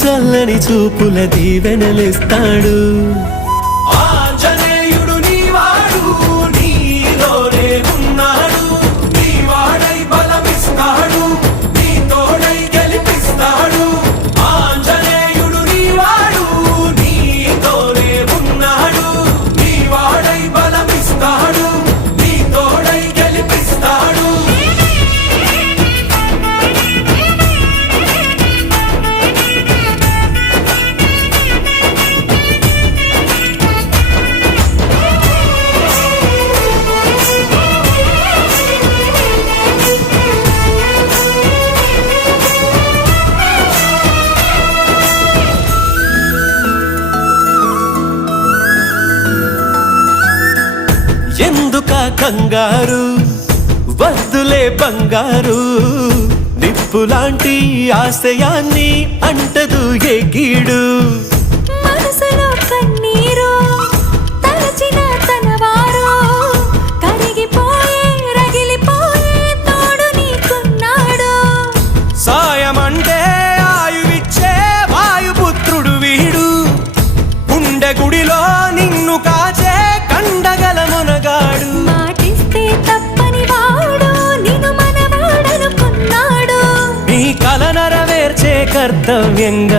చల్లని చూపుల దీవెనలిస్తాడు. ఆంజనేయుడు నీవాడు, నీలోనే ఉన్నాడు, నీవాడై బలమిస్తాడు, నీ తోడై గెలిపిస్తాడు. ఆంజనేయుడు నీవాడు, నీతోనే ఉన్నాడు, నీవాడై బలమిస్తాడు, నీ తోడై గెలిపిస్తాడు. ఎందుక కంగారు, వద్దులే బంగారు, నిప్పులాంటి ఆశయాన్ని అంటదు ఏ కీడు. మనసులో కన్నీరు తలచిన తనవారు కరిగిపోయే రగిలిపోయే తోడు నీకున్నాడు. సాయమంటే ఆయువిచ్చే వాయుపుత్రుడు వీడు, గుండె గుడిలో నిన్ను కాచే కండగల మునగాడు. మాటిస్తే తప్పని వాడు నిన్ను మనవాడనుకున్నాడు. నీ కల నెరవేర్చే కర్తవ్యంగా